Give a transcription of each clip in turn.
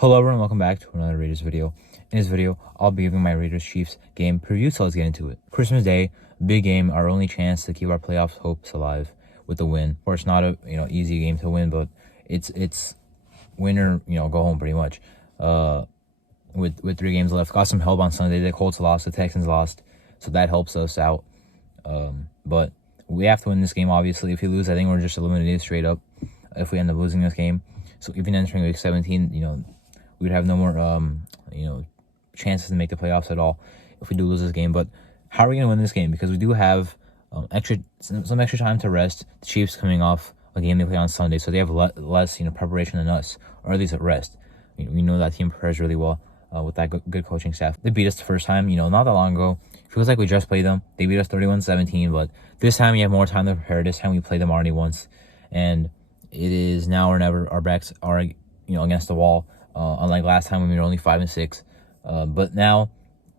Hello everyone, welcome back to another Raiders video. In this video, I'll be giving my Raiders-Chiefs game preview, so let's get into it. Christmas Day, big game, our only chance to keep our playoff hopes alive with the win. Of course, not a easy game to win, but it's win or go home pretty much. With 3 games left, got some help on Sunday. The Colts lost, the Texans lost, so that helps us out. But we have to win this game. Obviously, if we lose, I think we're just eliminated straight up. If we end up losing this game, so even entering week 17, we'd have no more, chances to make the playoffs at all if we do lose this game. But how are we going to win this game? Because we do have some extra time to rest. The Chiefs coming off a game they play on Sunday, so they have less preparation than us, or at least at rest. We know that team prepares really well with that good coaching staff. They beat us the first time, not that long ago. It feels like we just played them. They beat us 31-17, but this time we have more time to prepare. This time we played them already once, and it is now or never. Our backs are against the wall. Unlike last time when we were only 5-6, but now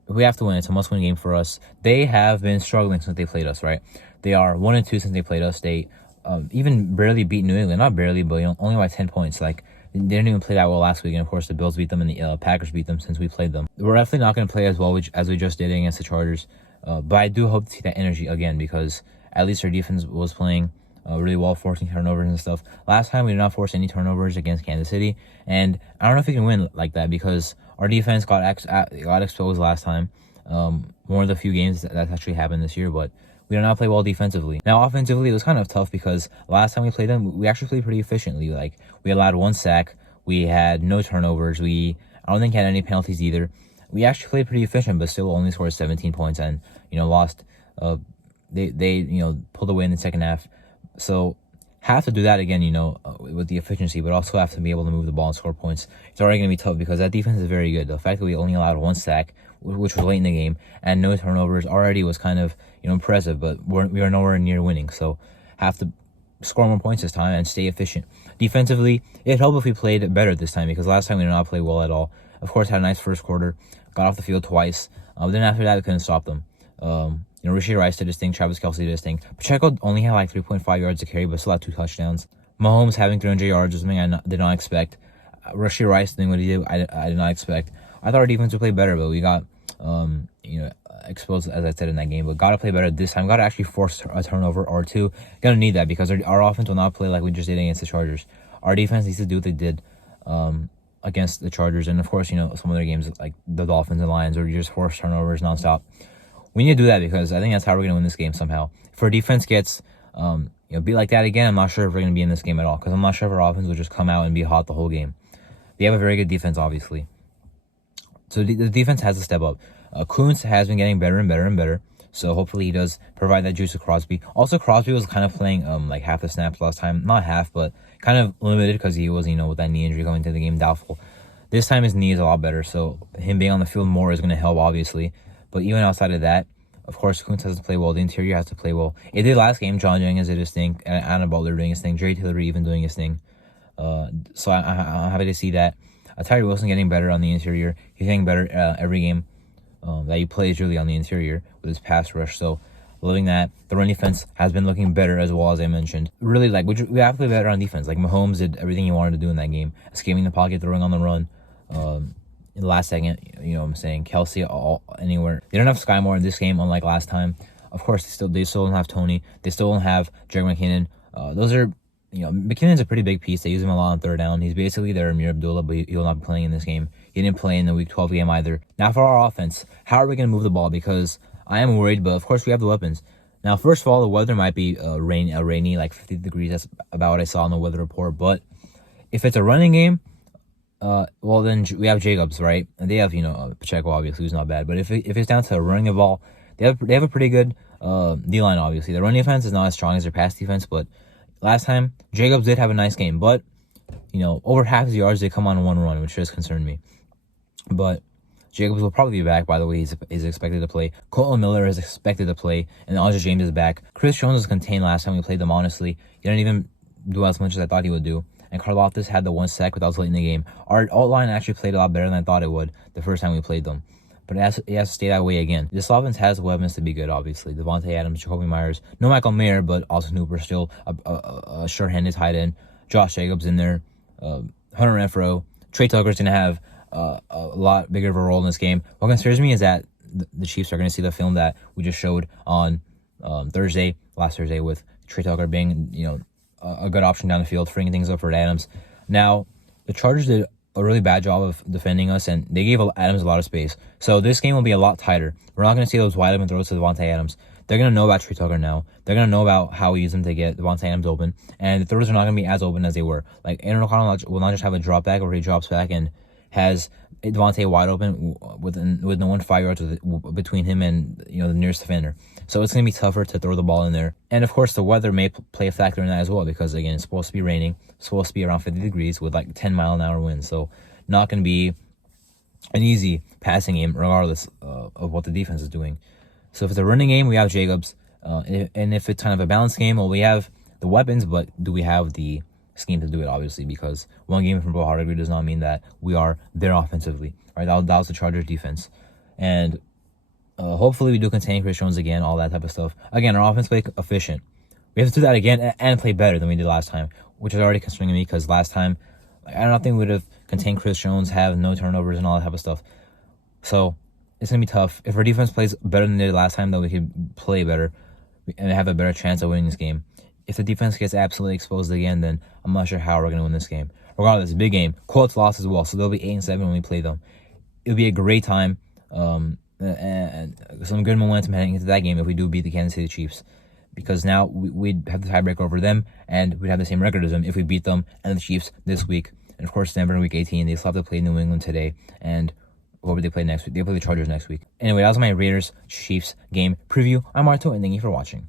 we have to win. It's a must-win game for us. They have been struggling since they played us, right? They are 1-2 since they played us. They even barely beat New England, not barely, but only by 10 points. Like, they didn't even play that well last week, and of course the Bills beat them and the Packers beat them since we played them. We're definitely not going to play as well as we just did against the Chargers, but I do hope to see that energy again, because at least our defense was playing really well, forcing turnovers and stuff. Last time we did not force any turnovers against Kansas City, and I don't know if we can win like that because our defense got exposed last time. One of the few games that's actually happened this year, but we did not play well defensively. Now offensively, it was kind of tough because last time we played them, we actually played pretty efficiently. Like, we allowed 1 sack, we had no turnovers, I don't think had any penalties either. We actually played pretty efficient, but still only scored 17 points and lost. They pulled away in the second half. So have to do that again, with the efficiency, but also have to be able to move the ball and score points. It's already going to be tough because that defense is very good. The fact that we only allowed 1 sack, which was late in the game, and no turnovers already was kind of impressive, but we are nowhere near winning. So have to score more points this time and stay efficient. Defensively, it'd help if we played better this time, because last time we did not play well at all. Of course, had a nice first quarter, got off the field twice, but then after that we couldn't stop them. Rashee Rice did his thing, Travis Kelce did his thing. Pacheco only had like 3.5 yards to carry, but still had 2 touchdowns. Mahomes having 300 yards was something I did not expect. Rashee Rice doing what he did, I did not expect. I thought our defense would play better, but we got, exposed, as I said, in that game. But got to play better this time. Got to actually force a turnover or 2. Going to need that because our offense will not play like we just did against the Chargers. Our defense needs to do what they did against the Chargers. And, of course, some other games like the Dolphins and Lions where you just force turnovers nonstop. We need to do that because I think that's how we're going to win this game somehow. If our defense gets, be like that again, I'm not sure if we're going to be in this game at all, because I'm not sure if our offense will just come out and be hot the whole game. They have a very good defense, obviously. So the defense has to step up. Kuntz has been getting better and better and better, so hopefully he does provide that juice to Crosby. Also, Crosby was kind of playing like half the snaps last time. Not half, but kind of limited because he was, with that knee injury going into the game, doubtful. This time his knee is a lot better, so him being on the field more is going to help, obviously. But even outside of that, of course, Kuntz has to play well. The interior has to play well. It did last game. John Jenkins did his thing. Anna Butler doing his thing. Jerry Tillery even doing his thing. So I'm happy to see that. Tyree Wilson getting better on the interior. He's getting better every game that he plays, really, on the interior with his pass rush. So loving that. The run defense has been looking better as well, as I mentioned. Really, we have to play better on defense. Like, Mahomes did everything he wanted to do in that game. Escaping the pocket, throwing on the run. In the last second, what I'm saying, Kelce anywhere. They don't have Sky Moore in this game, unlike last time. Of course, they still don't have Tony. They still don't have Jerick McKinnon. Those are, McKinnon's a pretty big piece. They use him a lot on third down. He's basically their Amir Abdullah, but he will not be playing in this game. He didn't play in the Week 12 game either. Now for our offense, how are we going to move the ball? Because I am worried, but of course we have the weapons. Now, first of all, the weather might be rainy, like 50 degrees. That's about what I saw on the weather report. But if it's a running game, well, then we have Jacobs, right? And they have, Pacheco, obviously, who's not bad. But if it's down to running the ball, they have a pretty good D-line, obviously. The run defense is not as strong as their pass defense, but last time, Jacobs did have a nice game. But, over half his yards, they come on 1 run, which does concern me. But Jacobs will probably be back, by the way. He's expected to play. Colton Miller is expected to play, and Andre James is back. Chris Jones was contained last time we played them, honestly. He didn't even do as much as I thought he would do. And Karlaftis had the 1 sack, but that was late in the game. Our alt-line actually played a lot better than I thought it would the first time we played them. But it has to stay that way again. This offense has weapons to be good, obviously. Devontae Adams, Jacoby Myers. No Michael Mayer, but Austin Hooper still a sure-handed tight end. Josh Jacobs in there. Hunter Renfrow. Trey Tucker's going to have a lot bigger of a role in this game. What concerns me is that the Chiefs are going to see the film that we just showed on last Thursday, with Trey Tucker being, a good option down the field, freeing things up for Adams. Now, the Chargers did a really bad job of defending us, and they gave Adams a lot of space. So this game will be a lot tighter. We're not going to see those wide open throws to Davante Adams. They're going to know about Trey Tucker now. They're going to know about how we use him to get Davante Adams open, and the throws are not going to be as open as they were. Like, Aaron O'Connell will not just have a drop back where he drops back and has Davante wide open with no one 5 yards between him and the nearest defender. So it's going to be tougher to throw the ball in there. And of course, the weather may play a factor in that as well, because again, it's supposed to be raining. It's supposed to be around 50 degrees with like 10-mile-an-hour winds. So not going to be an easy passing game, regardless of what the defense is doing. So if it's a running game, we have Jacobs. And if it's kind of a balanced game, well, we have the weapons, but do we have the scheme to do it? Obviously, because one game from Bo Hardegree does not mean that we are there offensively. Right? That was the Chargers defense. And hopefully we do contain Chris Jones again, all that type of stuff. Again, our offense play efficient. We have to do that again and play better than we did last time, which is already concerning me, because last time, I don't think we would have contained Chris Jones, have no turnovers and all that type of stuff. So it's going to be tough. If our defense plays better than they did last time, then we could play better and have a better chance of winning this game. If the defense gets absolutely exposed again, then I'm not sure how we're going to win this game. Regardless, big game. Colts lost as well, so they'll be 8-7 when we play them. It'll be a great time. And some good momentum heading into that game if we do beat the Kansas City Chiefs, because now we'd have the tiebreaker over them, and we'd have the same record as them if we beat them and the Chiefs this week. And of course, Denver in week 18, they still have to play New England today, and what would they play next week? They play the Chargers next week. Anyway, that was my Raiders Chiefs game preview. I'm Marto, and thank you for watching.